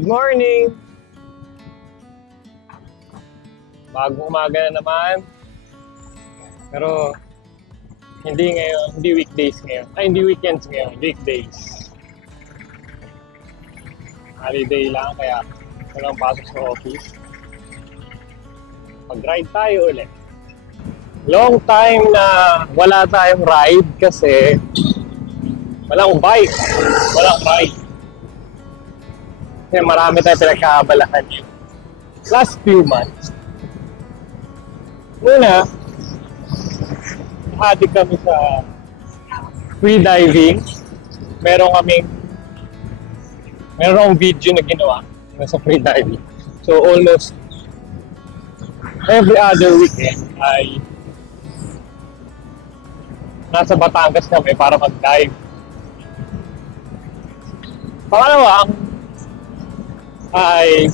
Good morning! Bagong umaga na naman. Pero hindi ngayon, hindi weekdays ngayon. Ay, hindi weekends ngayon, weekdays. Holiday lang, kaya walang pasok sa office. Mag-ride tayo ulit. Long time na wala tayong ride kasi walang bike, walang ride. Kasi marami tayong pinagkaabalahan yun. Last few months. Una, hadik kami sa free diving. Meron akong video na ginawa sa free diving. So almost every other weekend ay nasa Batangas kami para mag-dive. Pangalawa ay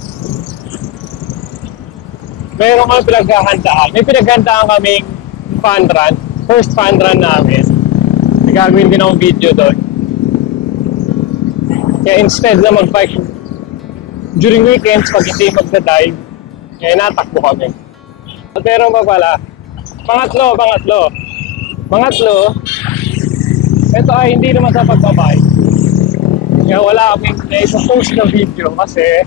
meron kami pinaghahandaan. May pinaghandaan kaming fun run. First fun run namin. Gagawin din akong video doon. Kaya instead na mag-bike during weekends, pag hindi magda-dive, kaya natakbo kami. At meron pa pala, pangatlo, ito ay hindi naman sa pagbabike. Kaya wala kaming na-post na video kasi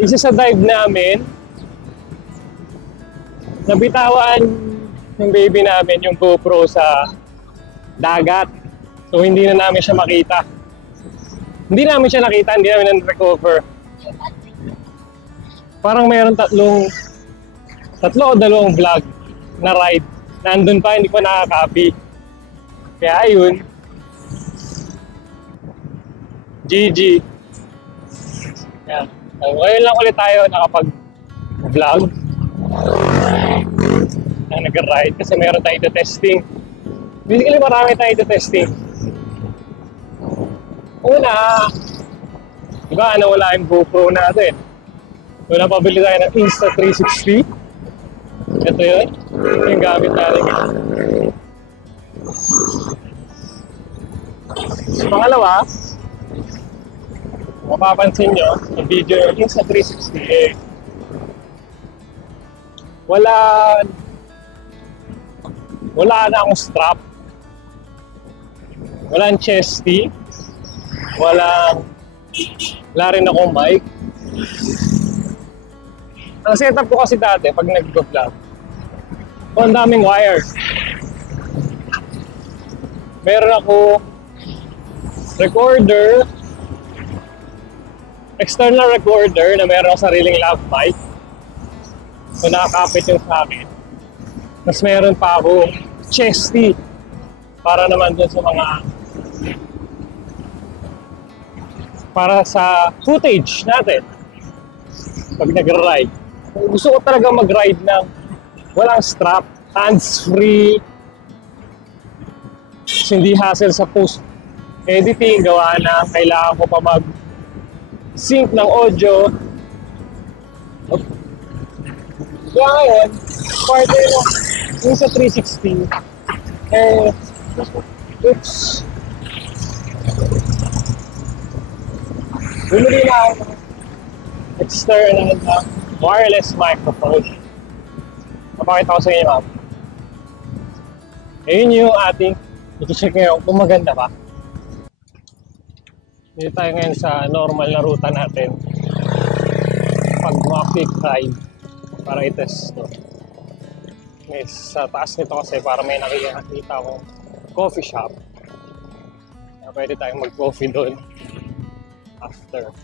isa sa dive namin, nabitawan yung baby namin yung GoPro sa dagat. So hindi na namin siya makita. Hindi namin siya nakita, hindi namin na-recover. Parang mayroon tatlo o dalawang vlog na ride. Nandun pa, hindi ko nakaka-copy. Kaya ayun. GG. Yan. Ngayon lang ulit tayo nakapag-vlog. Na nag-ride kasi meron tayo testing. Basically marami tayo testing. Una, diba nawala yung GoPro natin. So napabili tayo ng Insta360. Ito yun. Ito yung gamit natin. So, pangalawa, mapapansin nyo, yung video yung Insta360 wala na akong strap, walang chesty, wala rin akong mic. Ang setup ko kasi dati pag nag-vlog, ang daming wire. Meron ako recorder, external recorder na meron akong sariling lav mic. So nakakapit yung sa akin. Mas meron pa ako chesty para naman dun sa para sa footage natin pag nag-ride. Gusto ko talaga mag-ride ng walang strap, hands-free, hindi hassle sa post-editing, gawa na kailangan ko pa mag-sync ng audio. Kaya ngayon, partner mo yung sa 360, oops. Bumili na ako external na wireless microphone. Napakita ko sa inyo, ma'am. Ayun yung ating i-check ngayon kung maganda ba. Dito tayo ngayon sa normal na ruta natin. Pag mga quick ride para i-test to. May sa taas nito kasi para may nakikita akong coffee shop. Pwede tayong mag-coffee doon after.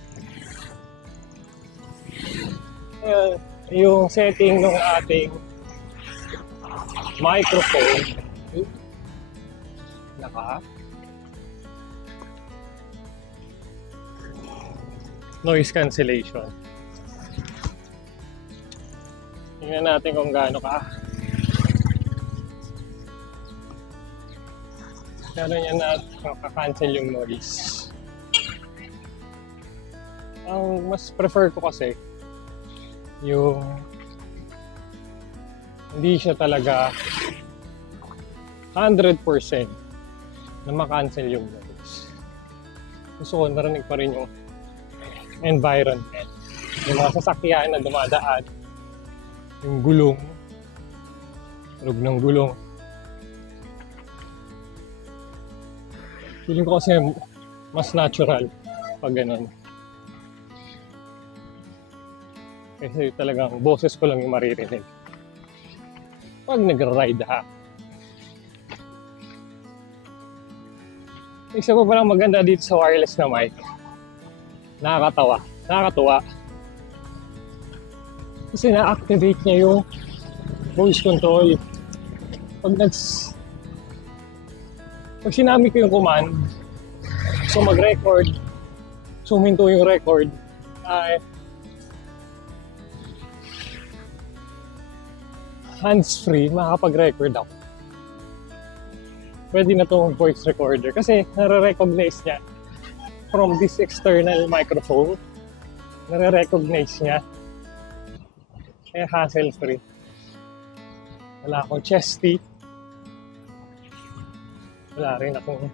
Yung setting ng ating microphone noise cancellation. Tingnan natin kung gaano niya nakaka-cancel yung noise. Ang mas prefer ko kasi yung hindi siya talaga 100% na makancel yung noise. gusto ko narinig pa rin yung environment. Yung mga sasakyan na dumadaan, yung gulong, tulog ng gulong. Feeling ko kasi mas natural pag ganun. Kasi talagang boses ko lang yung maririnig. Pag nag-ride ha. Isa pa palang maganda dito sa wireless na mic. Nakakatuwa. Kasi na-activate niya yung voice control. Pag sinami ko yung command, so mag-record, so huminto yung record, ay hands-free, makakapag-record ako. Pwede na itong voice recorder kasi nare-recognize niya from this external microphone. Nare-recognize niya. Kaya hassle-free. Wala akong chesty. Wala akong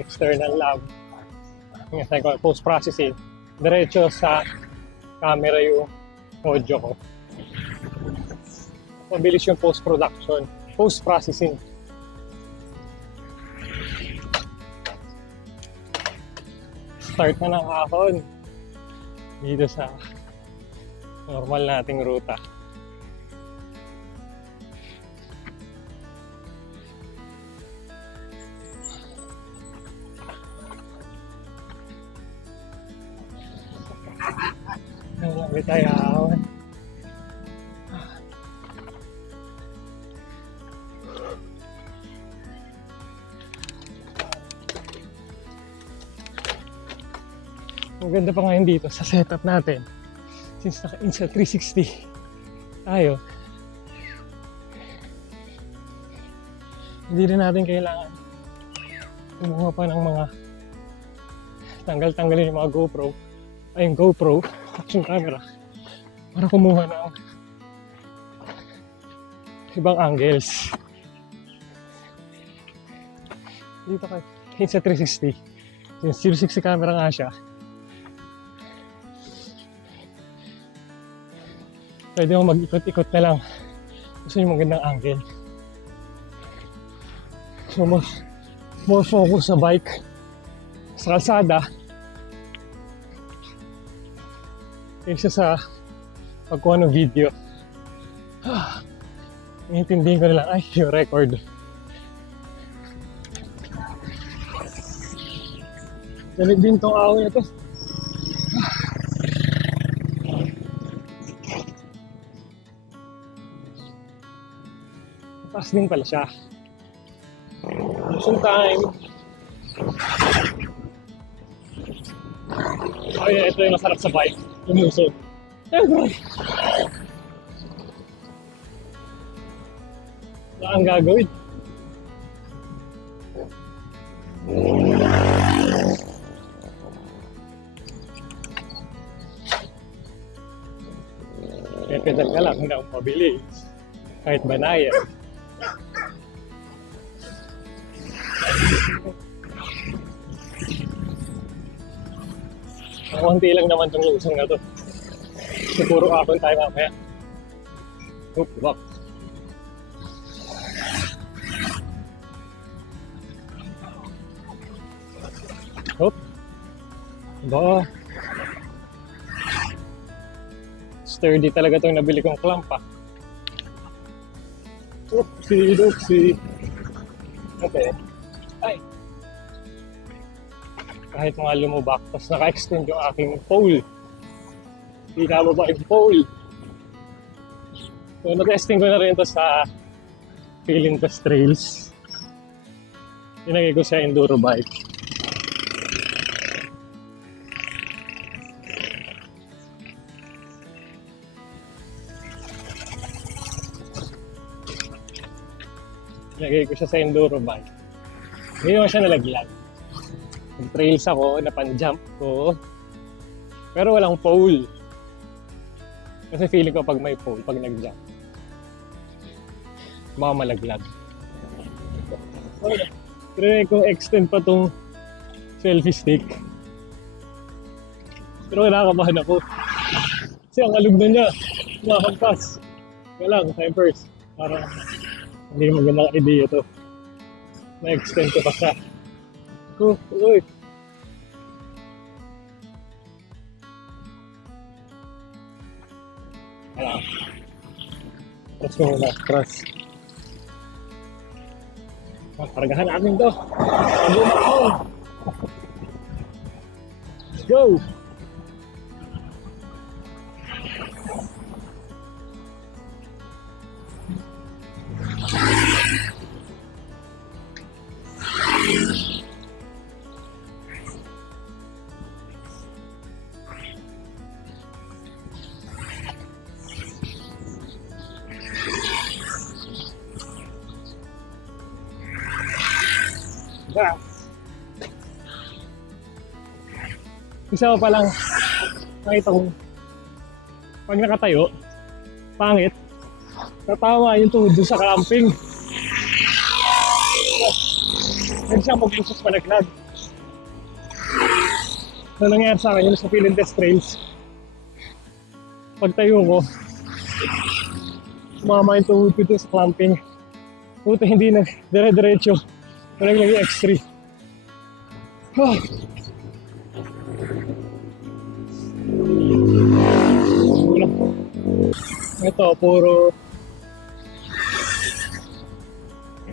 external lab. Yung sabi ko, post-processing. Diretso sa camera yung audio ko. Mabilis yung post-production. Post-processing. Start na ng hapon. Dito sa normal nating ruta. Nalapit tayo. Ang ganda pa ngayon dito sa setup natin. Since naka-Insta 360 tayo, hindi rin natin kailangan kumuha pa ng mga tanggal-tanggalin yung mga GoPro, yung GoPro action camera para kumuha ng ibang angles. Dito kay Insta 360, since 360 camera nga siya, pwede mo mag-ikot-ikot na lang. Gusto nyo magandang angle. So, more focus sa bike. Sa kalsada. Kaysa sa pagkuha ng video. Iintindihin ko na lang, ay, yung record. Galit din tong away na to. Taas din pala siya. Mission time. Ay, ito yung masarap sa bike. Lumusog. Wala ang gagawin. Kaya pedal ka lang, hindi ako mabilis. Kahit banaya. Konti lang naman itong lusong na ito. Siguro akon tayo mamaya. Oop, bak. Oop. Ba. Sturdy talaga itong nabili kong clamp ah. Oopsie. Okay. Ay. Kahit mga lumubak, tapos naka-extend yung aking pole. Hindi nababa yung pole. So, na-testing ko na rin ito sa Feeling Test Trails. Tinagay ko sa enduro bike. Tinagay ko siya sa enduro bike. Hindi naman siya nalaglag. Nag-trails ako, napan-jump ko. Pero walang pole. Kasi feeling ko pag may pole, pag nag-jump, baka malaglag. Try kong extend pa tong selfie stick. Pero kinakabahan ako. Kasi ang alog na niya. Kumakampas. Kaya lang, time first. Para hindi magandang idea to. Na-extend ko pa siya. Uy. Wala. Cross mo muna. Cross. Kargahan natin to. Let's go! Isa pa lang nakita kong pag nakatayo, pangit, tatawa yung tuhod doon sa clamping. Pwede siyang mag-usos palaglag. So nangyari sa akin yun sa Philippine Test Trails. Pagtayo ko, sumama yung tuhod ko doon sa clamping. Puto hindi na dire-diretso. Palaglag yung X3. Ito, puro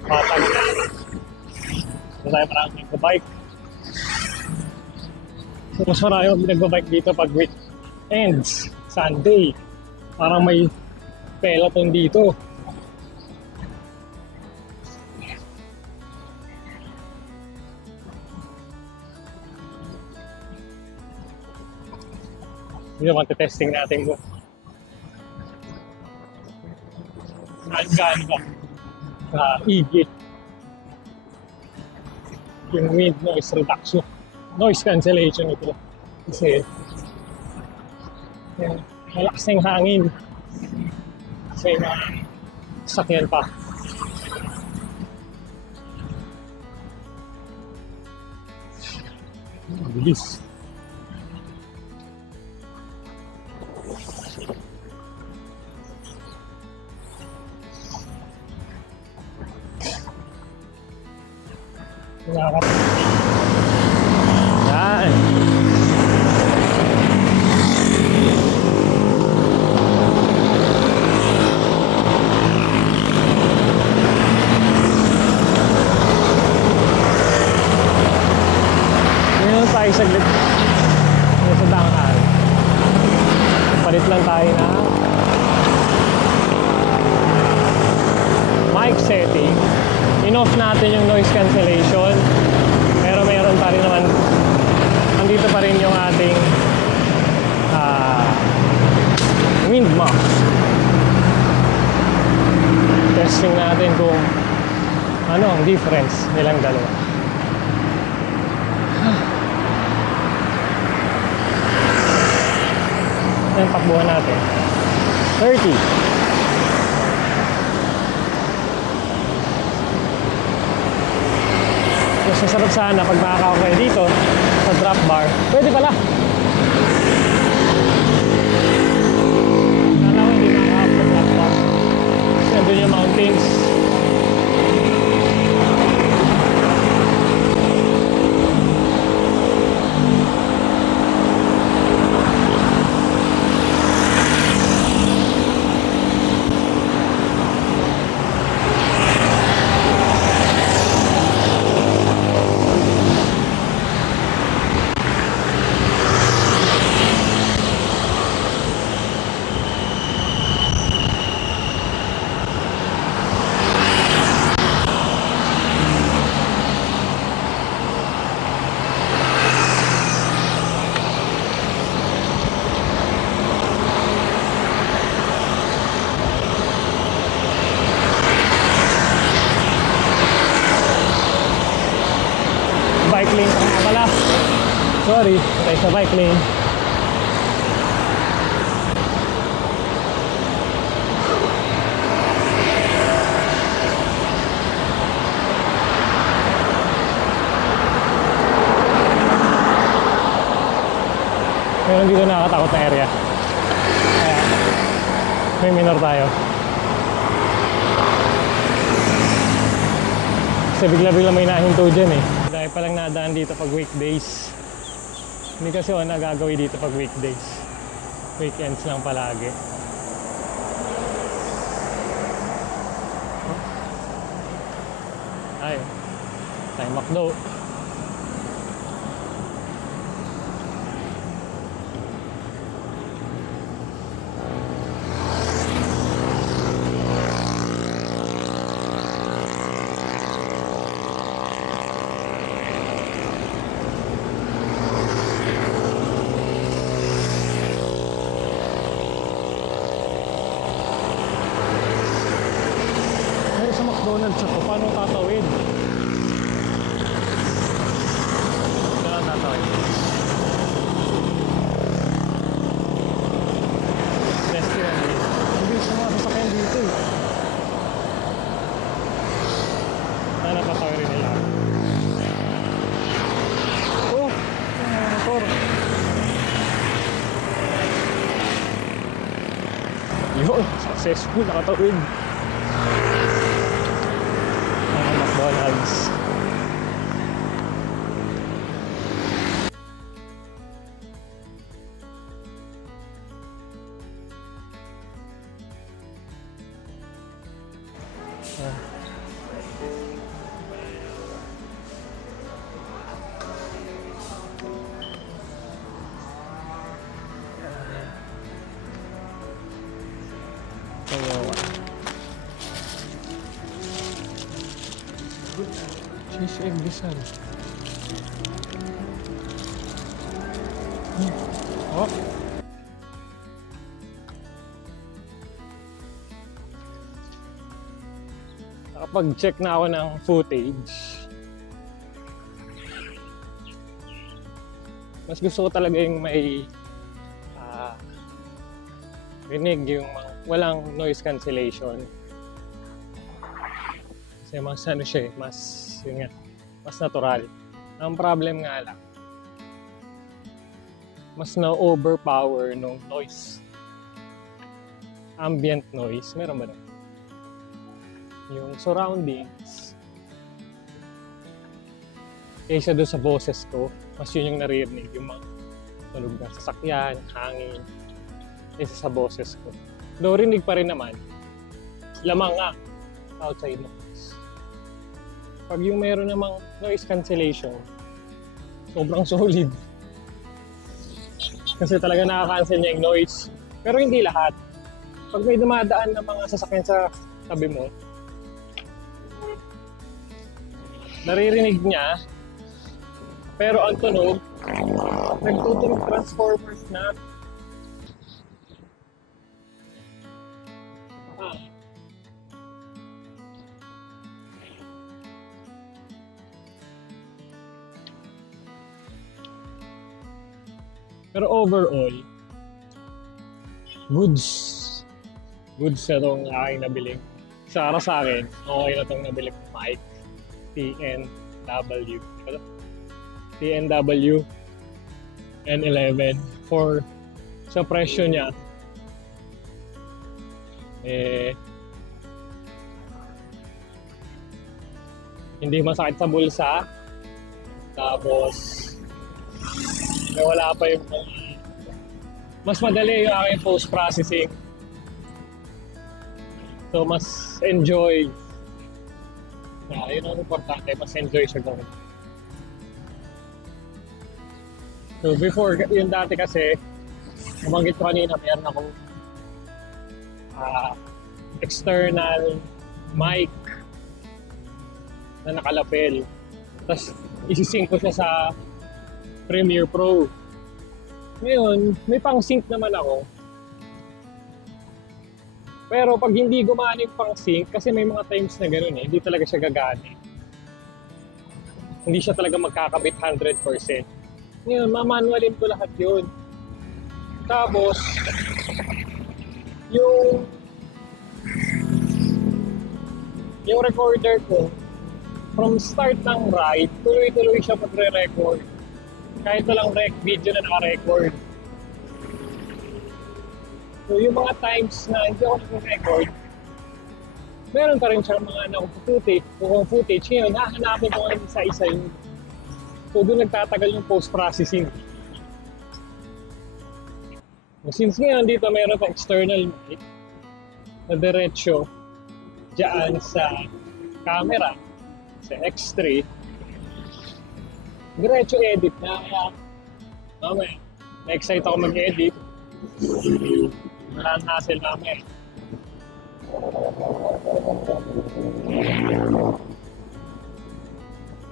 patag. Ito tayo maraming nagbabike. So, mas marami nagbabike dito pag weekends, Sunday. Parang may peloton dito. Hindi naman testing natin ko. Gaan ba sa igit yung wind noise reduction, noise cancellation ito kasi malakas na yung hangin kasi sakyan pa. Bilis. Yan. Ngayon tayo saglit sa dangkal. Palit lang tayo na mic setting. In-off natin yung noise cancellation, pero meron pa rin naman, andito pa rin yung ating wind mask. Testing natin kung ano ang difference nilang dalawa. Yan, takbuhan natin 30. Mas masarap sana pag makakaw kayo dito sa drop bar. Pwede pala. Kala ko hindi makakaw sa drop bar. Kasi nandun yung mountains. Bike lane pala. Sorry, tayo sa bike lane. takot na area. Kaya may minor tayo. Kasi bigla-bigla may nahinto dyan eh. Dahil palang nadaan dito pag weekdays. Hindi kasi ako nagagawin dito pag weekdays. Weekends lang palagi. Ay, tayo McDo. Sa McDonald's ako, paano tatawid? Paano tatawid? Restaurant dito. Hindi sa mga sasakyan dito eh. Sana tatawid rin nila. Oh! Motor! Yun! Successful! Nakatawid! McDonald's. Cheese egg bisan. Oh. Nakapag-check na ako ng footage. Mas gusto ko talaga yung may rinig, yung walang noise cancellation. Kasi mas ano siya, yun nga, mas natural. Ang problem nga lang, mas na-overpower nung noise. Ambient noise, meron ba na? Yung surroundings, kaysa doon sa boses ko, mas yun yung naririnig, yung mga tulog ng sasakyan, hangin, kaysa sa boses ko. Though rinig pa rin naman, lamang nga, outside noise. Pag yung mayroon namang noise cancellation, sobrang solid. Kasi talaga nakaka-cancel niya yung noise. Pero hindi lahat. Pag may dumadaan na mga sasakyan sa tabi mo, naririnig niya, pero ang tunog, nagtutunog transformers na. Pero overall, goods na itong aking nabiling. Sa akin, okay na itong nabiling mic, TNW. TNW N11 for sa presyo niya. Hindi masakit sa bulsa. Tapos wala pa yung mas madali yung aking post-processing. So, mas enjoy. Yun ang importante. Mas enjoy siya gawin. So, before, yung dati kasi, nabanggit ko kanina, mayroon akong external mic na nakalapel. Tapos, isisync ko siya sa Premiere Pro. Ngayon, may pang-sync naman ako. Pero pag hindi gumana yung pang-sync, kasi may mga times na gano'n hindi talaga siya gagana. Hindi siya talaga magkakabit 100%. Ngayon, mamanualin ko lahat yun. Tapos, yung recorder ko, from start ng ride, tuloy-tuloy siya pagre-record. Kahit walang video na naka-record. So yung mga times na hindi ako nag-record, meron pa rin siyang mga footage. Ngayon, hahanapin ko ngayon isa-isa yun. So doon nagtatagal yung post-processing. Since ngayon dito mayroon pa external mic na diretsyo dyan sa camera, sa X3, diretso edit na. Mamaya, na-excite ako mag-edit. Wala na hassle mamaya.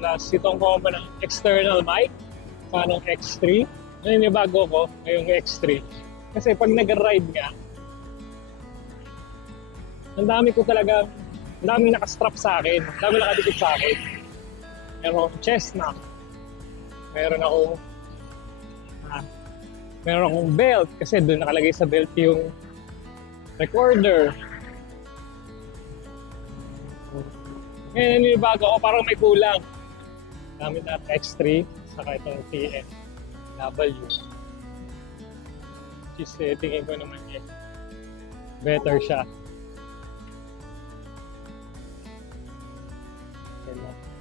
Plus itong combo ng external mic, ng X3. Ngayon yung bago ko, ngayong X3. Kasi pag nag-ride nga, ang daming nakastrap sa akin, ang daming nakadikit sa akin. Meron akong chest na, meron akong belt, kasi doon nakalagay sa belt yung recorder. Ngayon yung bago ko, parang may kulang. Gamit na X3, saka itong TNW. Which is, tingin ko naman better siya.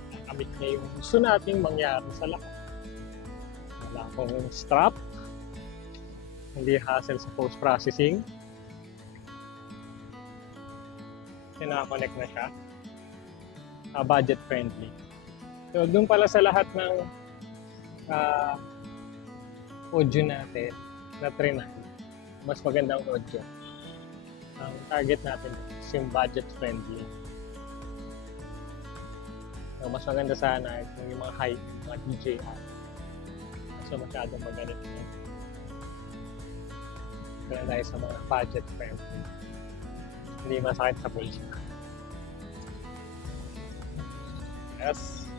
Nakamit niya yung gusto nating mangyari sa lahat. Wala akong strap. Hindi hassle sa post-processing. Sinaka-connect na siya. Budget friendly. So, doon pala sa lahat ng audio natin na trinay, mas magandang audio. Ang target natin is yung budget friendly. So, mas maganda sana yung mga high-end, mga DJI. So, masyadong magalit. Kaya tayo sa mga budget friendly. Hindi masakit sa bulsa. Yes.